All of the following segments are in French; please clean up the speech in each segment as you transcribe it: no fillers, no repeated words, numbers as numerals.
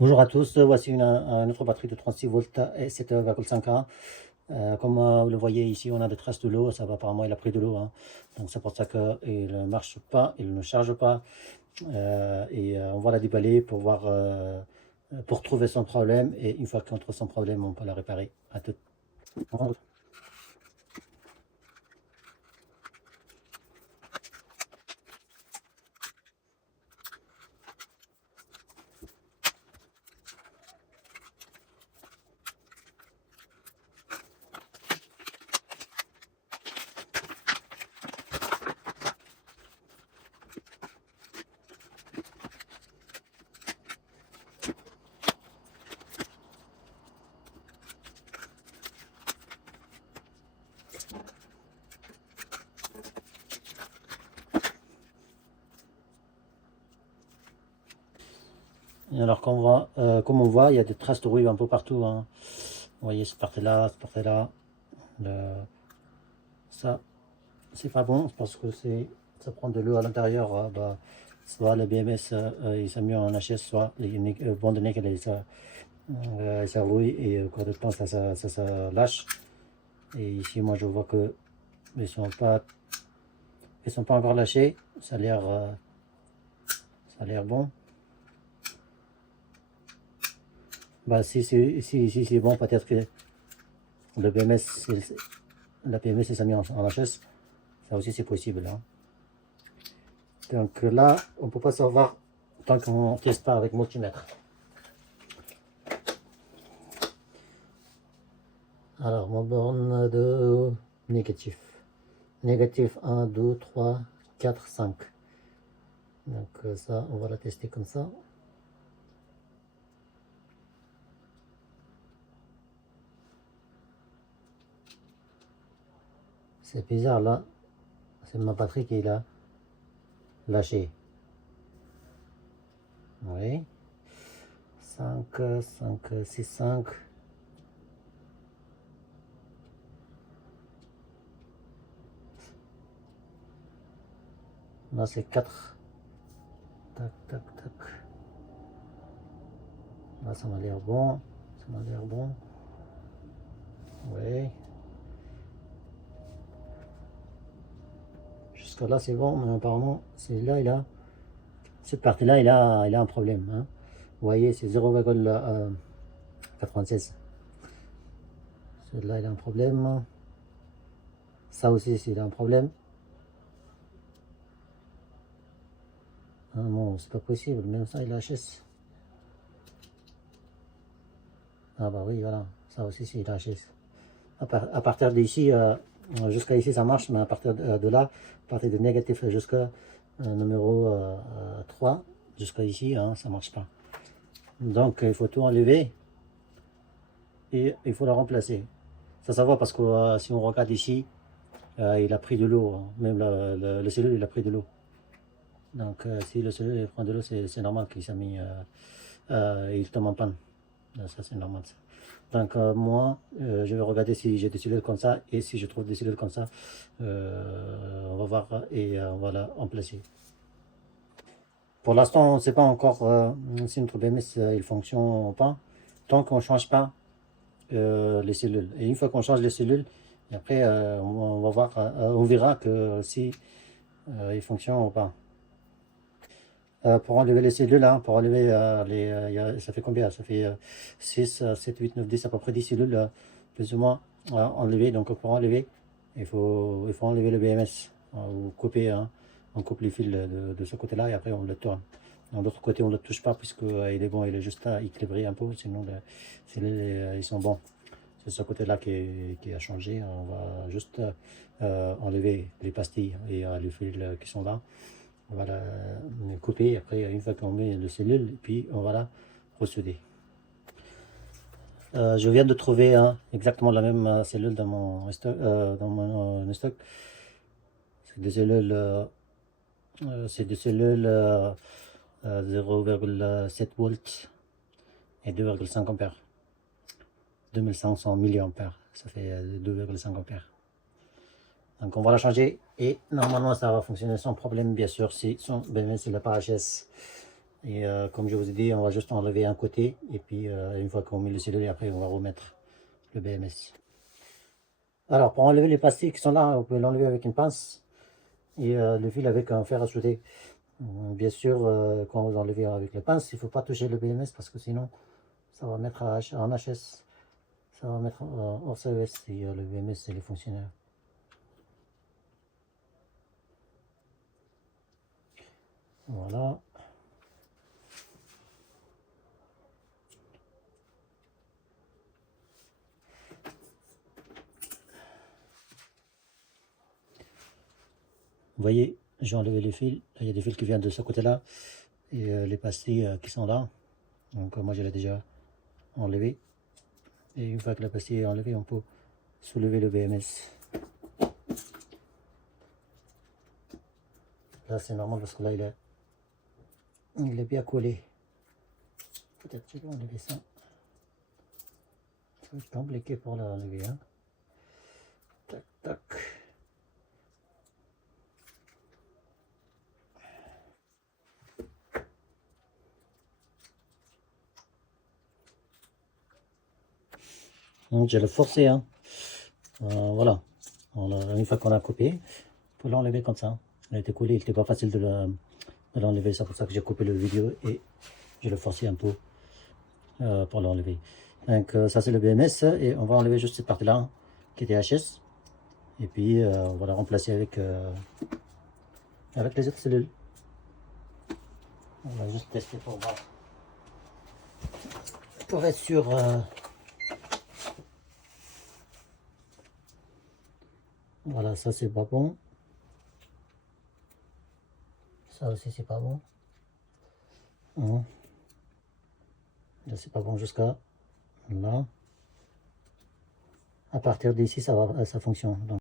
Bonjour à tous, voici une autre batterie de 36 volts et 7,5 A. Comme vous le voyez ici, on a des traces de l'eau, ça va apparemment il a pris de l'eau, hein. Donc c'est pour ça qu'il ne marche pas, il ne charge pas. On va la déballer pour voir, pour trouver son problème, et une fois qu'on trouve son problème, on peut la réparer. À tout. Alors comme on voit, il y a des traces de rouille un peu partout, hein. Vous voyez, cette partie-là, cette partie-là. Ça, c'est pas bon parce que ça prend de l'eau à l'intérieur, bah, soit le BMS il s'est mis en HS, soit les bandes de nez ça rouille, et au cours de temps ça lâche. Et ici moi je vois que ils sont pas encore lâchés, ça a l'air bon. Bah si c'est bon, peut-être que le BMS la PMS s'est mis en HS, ça aussi c'est possible, hein. Donc là on peut pas savoir tant qu'on teste pas avec multimètre. Alors, mon borne de négatif. Négatif 1, 2, 3, 4, 5. Donc ça, on va la tester comme ça. C'est bizarre là. C'est ma batterie qui l'a lâché. Oui. 5, 5, 6, 5. Là, c'est 4. Tac, tac, tac. Là, ça m'a l'air bon. Ça m'a l'air bon. Oui. Jusqu'à là, c'est bon, mais apparemment, c'est là, cette partie-là, il a un problème, hein. Vous voyez, c'est 0,96. Celui-là, il a un problème. Ça aussi, il a un problème. Ah non, c'est pas possible, même ça, il a HS. Ah bah oui, voilà, ça aussi, c'est il a HS. À partir d'ici, jusqu'à ici, ça marche, mais à partir de là, à partir de négatif jusqu'à numéro 3, jusqu'à ici, hein, ça marche pas. Donc, il faut tout enlever et il faut la remplacer. Ça va parce que si on regarde ici, il a pris de l'eau, hein. Même le cellule, il a pris de l'eau. Donc, si le cellule prend de l'eau, c'est normal qu'il s'est mis, il tombe en panne. Ça, c'est normal, ça. Donc, moi, je vais regarder si j'ai des cellules comme ça, et si je trouve des cellules comme ça, on va voir et on va la remplacer. Pour l'instant, on ne sait pas encore si notre BMS il fonctionne ou pas, tant qu'on ne change pas les cellules. Et une fois qu'on change les cellules, et après, on va voir, on verra que si il fonctionne ou pas. Pour enlever les cellules, hein, pour enlever ça fait combien? Ça fait 6, 7, 8, 9, 10, à peu près 10 cellules, plus ou moins, enlever. Donc pour enlever, il faut enlever le BMS, ou couper, hein. On coupe les fils de ce côté-là, et après on le tourne. De l'autre côté, on ne le touche pas, puisque il est bon, il est juste équilibré un peu, sinon ils sont bons. C'est ce côté-là qui a changé. On va juste enlever les pastilles et les fils qui sont là. On va la couper après, une fois qu'on met le cellule, puis on va la ressouder. Je viens de trouver, hein, exactement la même cellule dans mon stock. Stock. C'est des cellules, 0,7 volts et 2,5 ampères. 2500 milliampères, ça fait 2,5 ampères. Donc on va la changer et normalement ça va fonctionner sans problème, bien sûr, si son BMS il n'a pas HS. Et comme je vous ai dit, on va juste enlever un côté. Et puis une fois qu'on met le cellule, après on va remettre le BMS. Alors pour enlever les pastilles qui sont là, on peut l'enlever avec une pince. Et le fil avec un fer à souder. Bien sûr, quand vous enlevez avec la pince, il ne faut pas toucher le BMS parce que sinon ça va mettre en HS. Ça va mettre hors service si le BMS est fonctionnel. Voilà. Vous voyez, j'ai enlevé les fils. Il y a des fils qui viennent de ce côté-là. Et les pastilles qui sont là. Donc moi je l'ai déjà enlevé. Et une fois que la pastille est enlevée, on peut soulever le BMS. Là c'est normal parce que là il est bien collé. Peut-être que je vais enlever ça. Ça va être compliqué pour l'enlever. Hein. Tac, tac. Donc je l'ai forcé. Hein. Voilà. Une fois qu'on a coupé, on peut l'enlever comme ça. Il a été collé, il n'était pas facile de l'enlever. C'est pour ça que j'ai coupé le vidéo et je l'ai forcé un peu pour l'enlever. Donc ça c'est le BMS et on va enlever juste cette partie-là qui était HS. Et puis on va la remplacer avec les autres cellules. On va juste tester pour voir. Pour être sûr. Voilà, ça c'est pas bon. Ça aussi c'est pas bon. Là c'est pas bon jusqu'à là. À partir d'ici ça fonctionne. Donc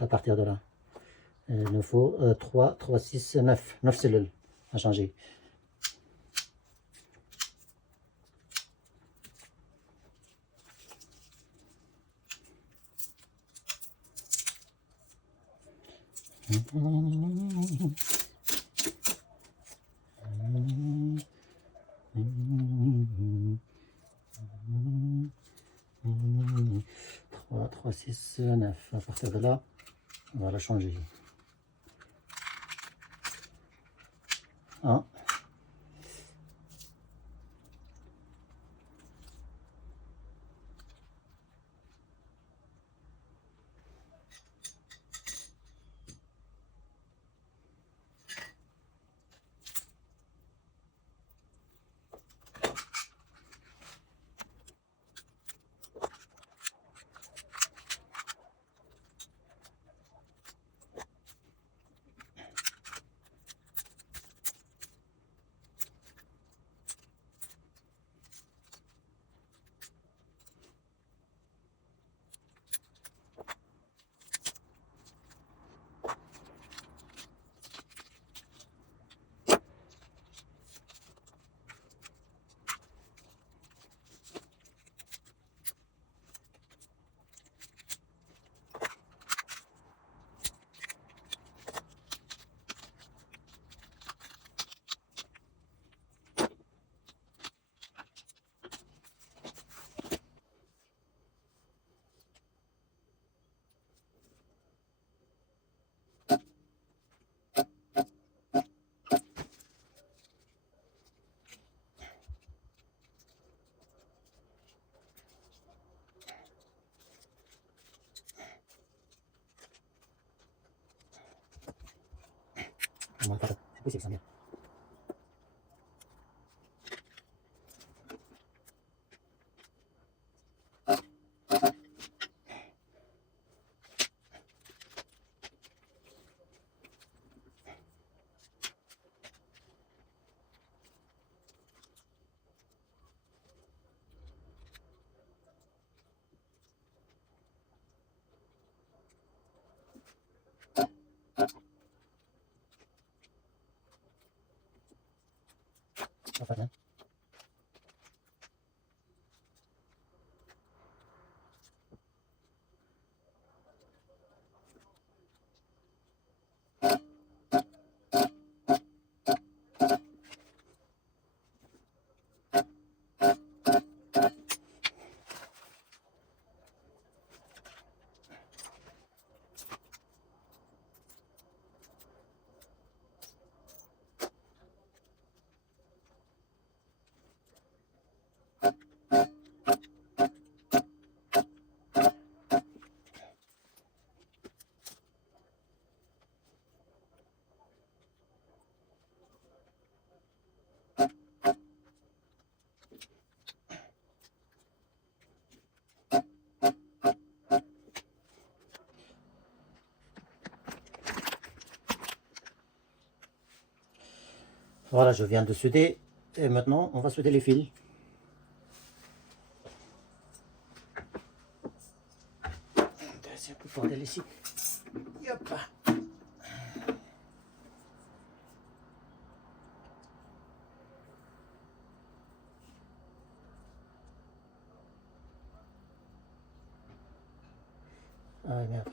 à partir de là. Il nous faut 3, 6, 9 cellules à changer. Trois, 3, 6, 9. À partir de là, on va la changer. 1. C'est possible ça bien. Ça va bien. Voilà, je viens de souder. Et maintenant, on va souder les fils. C'est un peu bordel ici. Hop. Ah merde.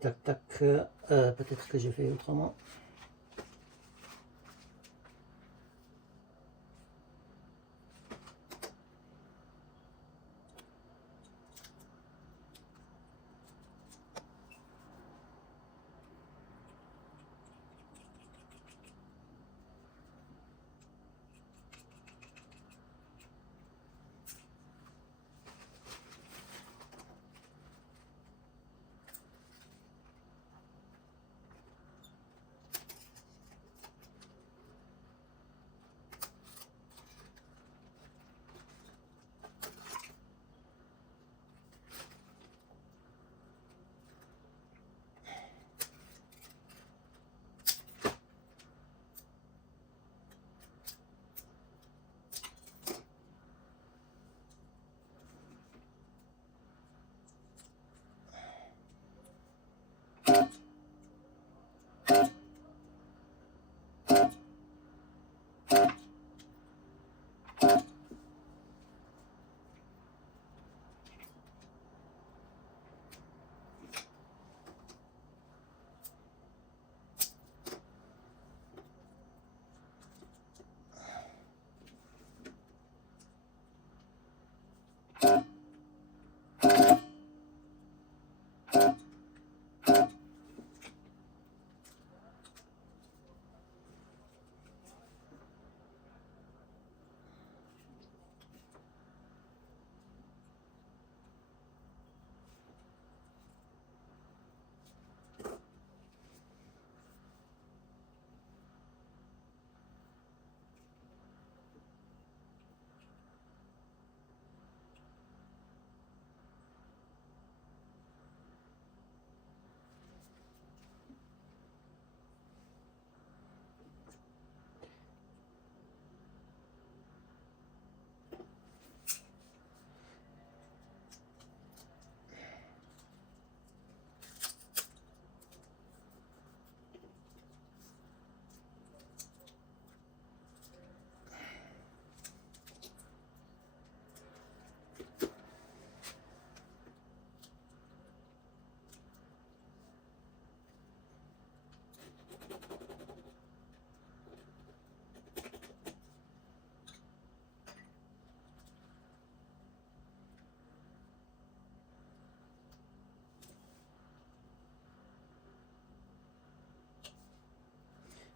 Tac, tac. Peut-être que j'ai fait autrement.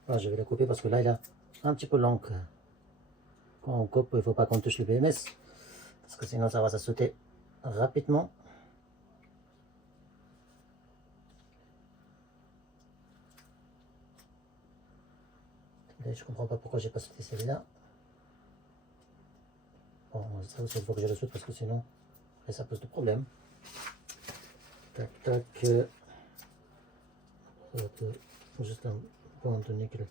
Ah, je vais la couper parce que là, il a un petit peu l'encre. Quand on coupe, il ne faut pas qu'on touche le BMS. Parce que sinon, ça va se sauter rapidement. Je ne comprends pas pourquoi j'ai pas sauté celui-là. Bon, ça aussi, il faut que je le saute parce que sinon, après, ça pose de problème. Tac, tac. Juste un point de nickel.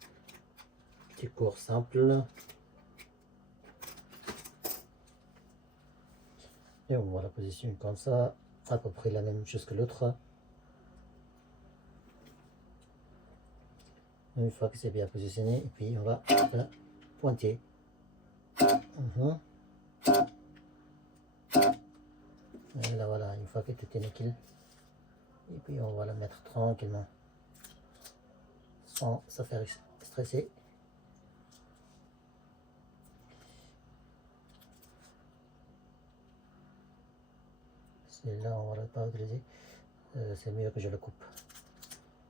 Petit cours simple. Et on va la positionner comme ça. À peu près la même chose que l'autre. Une fois que c'est bien positionné, et puis on va la pointer. Et là voilà, une fois que tout est nickel. Et puis on va la mettre tranquillement. Sans se faire stresser. Celui-là, on va pas utiliser. C'est mieux que je le coupe.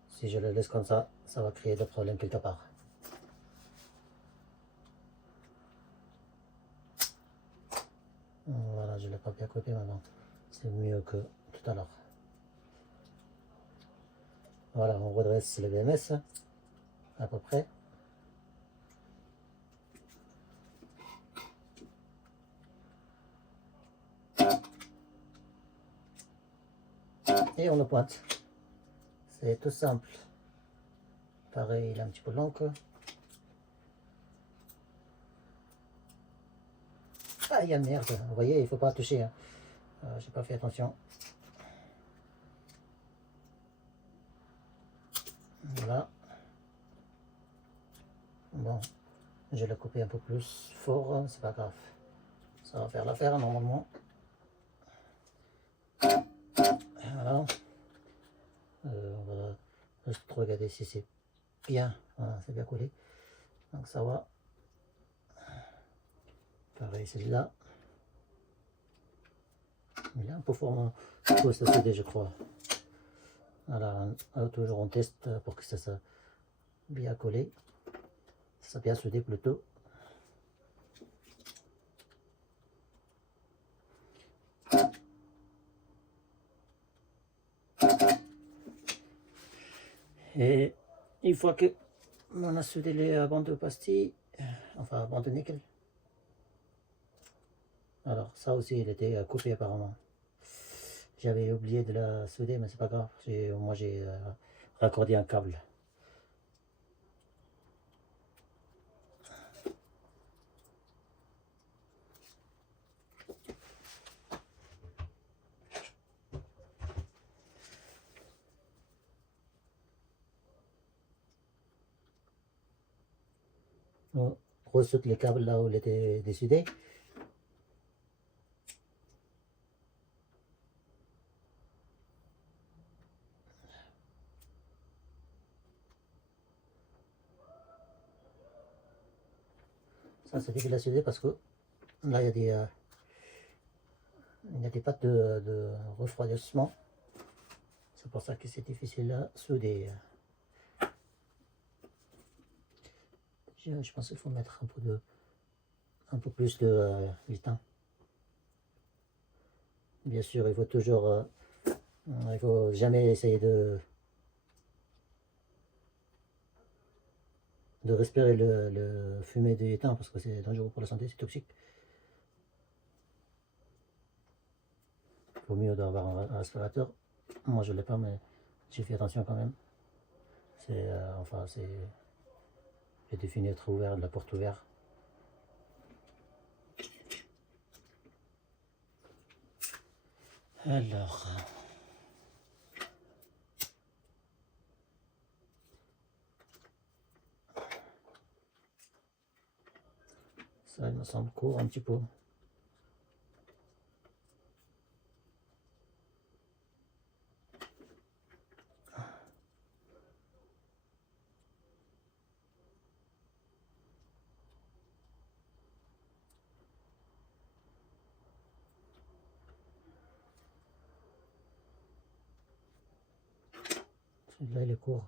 Si je le laisse comme ça va créer des problèmes quelque part. Voilà, je ne l'ai pas bien coupé maintenant. C'est mieux que tout à l'heure. Voilà, on redresse le BMS à peu près. et on le pointe. C'est tout simple. Pareil, il est un petit peu long. Ah, il y a merde. Vous voyez, il ne faut pas toucher. Hein. J'ai pas fait attention. Voilà. Bon, je l'ai coupé un peu plus fort, hein, c'est pas grave. Ça va faire l'affaire normalement. Voilà. On va juste regarder si c'est bien. Voilà, c'est bien collé. Donc ça va. Pareil, celui-là. Il est un peu fort mon poste à CD, je crois. Voilà, toujours on teste pour que ça soit bien collé. Ça soit bien soudé plutôt. Et une fois que on a soudé les bandes de pastilles, enfin bandes de nickel. Alors ça aussi il était coupé apparemment. J'avais oublié de la souder mais c'est pas grave. Moi j'ai raccordé un câble. On ressoute les câbles là où il était désoudé. Ça c'est difficile à souder parce que là il y a des pattes de refroidissement. C'est pour ça que c'est difficile à souder. Je pense qu'il faut mettre un peu plus de lutin. Bien sûr, il faut toujours, il faut jamais essayer de respirer le fumée de l'étain parce que c'est dangereux pour la santé, c'est toxique. Il vaut mieux d'avoir un respirateur. Moi je ne l'ai pas, mais j'ai fait attention quand même. C'est enfin c'est j'ai des fenêtres ouvertes, la porte ouverte. Alors ça il me semble court un petit peu. Celui-là il est court.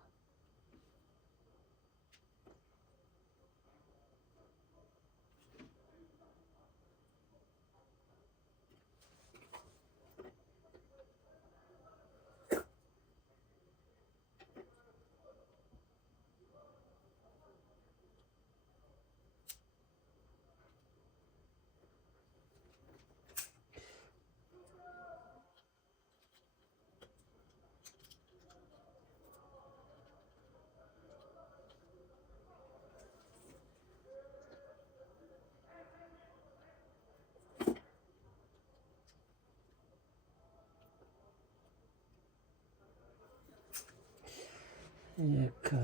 D'accord.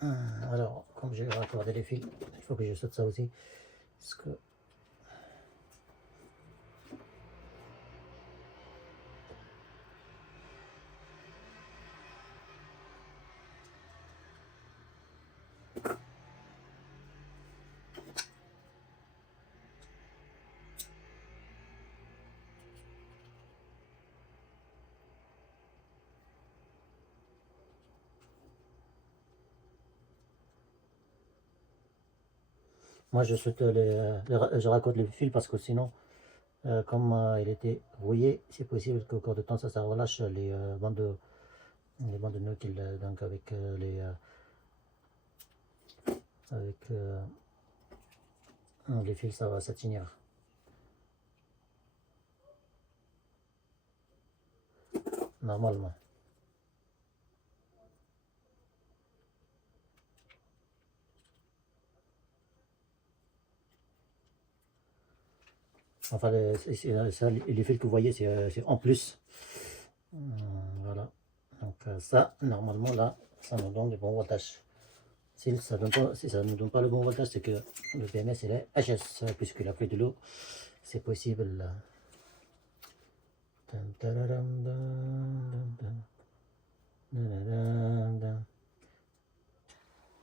Alors, comme j'ai raccordé les fils, il faut que je saute ça aussi. Parce que moi je saute je raccorde les fils parce que sinon, comme il était rouillé, c'est possible qu'au cours de temps ça relâche les bandes de nickel, donc avec avec les fils, ça va s'atténuer. Normalement. Enfin, les fils que vous voyez, c'est en plus. Voilà. Donc ça, normalement, là, ça nous donne le bon voltage. Si ça ne donne pas le bon voltage, c'est que le BMS il est HS, puisqu'il a pris de l'eau. C'est possible.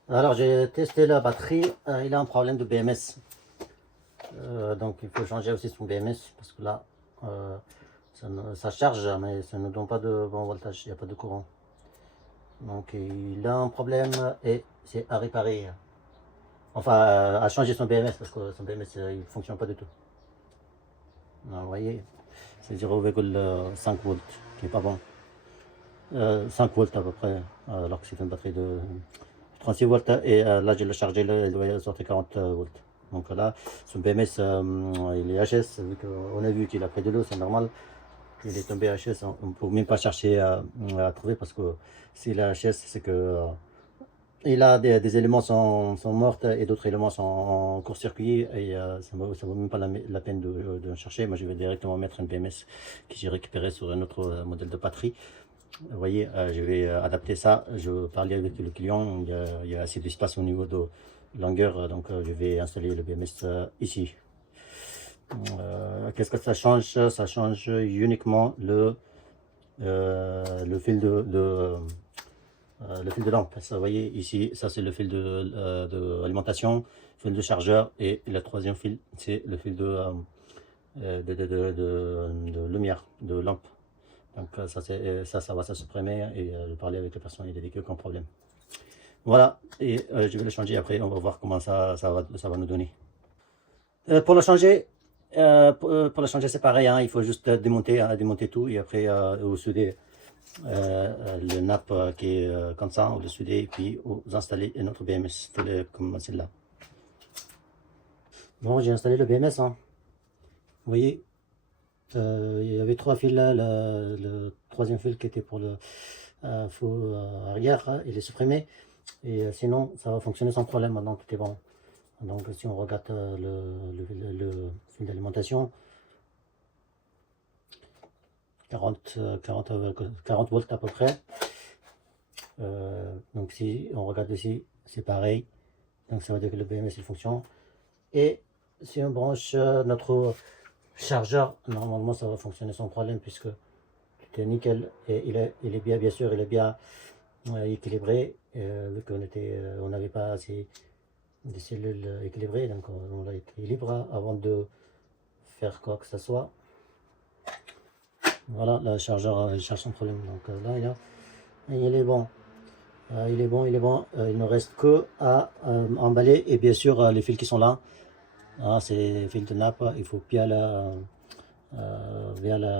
Alors j'ai testé la batterie, il a un problème de BMS. Donc il faut changer aussi son BMS parce que là ça charge mais ça ne donne pas de bon voltage, il n'y a pas de courant. Donc il a un problème et c'est à réparer. Enfin à changer son BMS parce que son BMS il ne fonctionne pas du tout. Alors, vous voyez, c'est 0,5 volts qui est pas bon. 5 volts à peu près, alors que c'est une batterie de 36 volts et là je l'ai chargé, il doit sortir 40 volts. Donc là, son BMS il est HS, vu qu'on a vu qu'il a pris de l'eau, c'est normal. Il est tombé HS, on ne peut même pas chercher à trouver parce que s'il est HS, c'est que il a des éléments sont morts et d'autres éléments sont en court-circuit et ça ne vaut même pas la peine de chercher. Moi je vais directement mettre un BMS que j'ai récupéré sur un autre modèle de batterie. Vous voyez, je vais adapter ça. Je parlais avec le client, il y a assez d'espace au niveau de longueur, donc je vais installer le BMS ici. Qu'est-ce que ça change? Ça change uniquement le fil le fil de lampe. Ça, vous voyez ici, ça c'est le fil de alimentation, fil de chargeur, et le troisième fil c'est le fil de lumière, de lampe. Donc ça va se supprimer et je parlais avec la personne, il a dit que aucun problème. Voilà, et je vais le changer après, on va voir comment ça va nous donner. Pour le changer, c'est pareil, hein, il faut juste démonter tout et après vous souder le nappe qui est comme ça, on le souder et puis vous installer notre BMS comme celle-là. Bon, j'ai installé le BMS, hein. Vous voyez, il y avait 3 fils là, le troisième fil qui était pour le faux arrière, hein, il est supprimé. Et sinon, ça va fonctionner sans problème, maintenant tout est bon. Donc si on regarde le fil d'alimentation, 40 volts à peu près. Donc si on regarde ici, c'est pareil. Donc ça veut dire que le BMS il fonctionne. Et si on branche notre chargeur, normalement ça va fonctionner sans problème puisque tout est nickel. Et il est bien sûr, il est bien équilibré. Vu qu'on n'avait pas assez des cellules équilibrées, donc on l'a équilibré avant de faire quoi que ce soit. Voilà, le chargeur il cherche son problème. Donc là, il est bon. Il est bon. Il ne reste que à emballer et bien sûr les fils qui sont là. Ah, c'est les fils de nappe, il faut bien la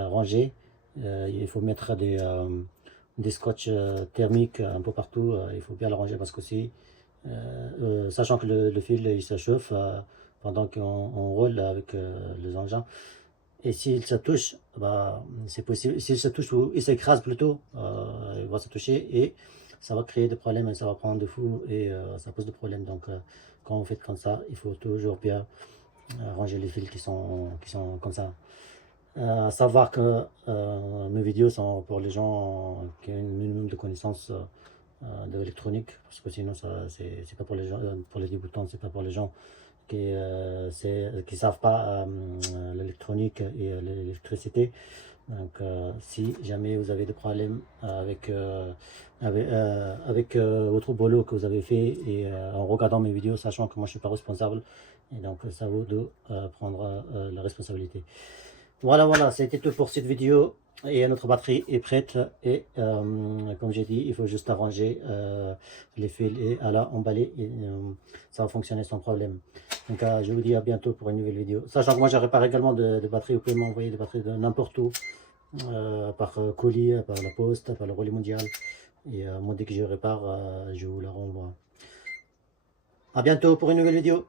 ranger. Il faut mettre des scotch thermiques un peu partout. Il faut bien le ranger parce que si, sachant que le fil il se chauffe pendant qu'on roule avec les engins. Et s'il se touche, bah, c'est possible. S'il se touche ou il s'écrase plutôt, il va se toucher et ça va créer des problèmes et ça va prendre de fou et ça pose des problèmes. Donc, quand vous faites comme ça, il faut toujours bien ranger les fils qui sont comme ça. À savoir que mes vidéos sont pour les gens qui ont un minimum de connaissances de l'électronique, parce que sinon c'est pas pour les gens, pour les débutants, c'est pas pour les gens qui savent pas l'électronique et l'électricité. Donc si jamais vous avez des problèmes avec votre boulot que vous avez fait et en regardant mes vidéos, sachant que moi je suis pas responsable, et donc ça vaut de prendre la responsabilité. Voilà, c'était tout pour cette vidéo. Et notre batterie est prête. Et comme j'ai dit, il faut juste arranger les fils et à la emballer. Et, ça va fonctionner sans problème. Donc je vous dis à bientôt pour une nouvelle vidéo. Sachant que moi je répare également des batteries. Vous pouvez m'envoyer des batteries de n'importe où. Par colis, par la poste, par le relais mondial. Et moi dès que je répare, je vous la renvoie. À bientôt pour une nouvelle vidéo.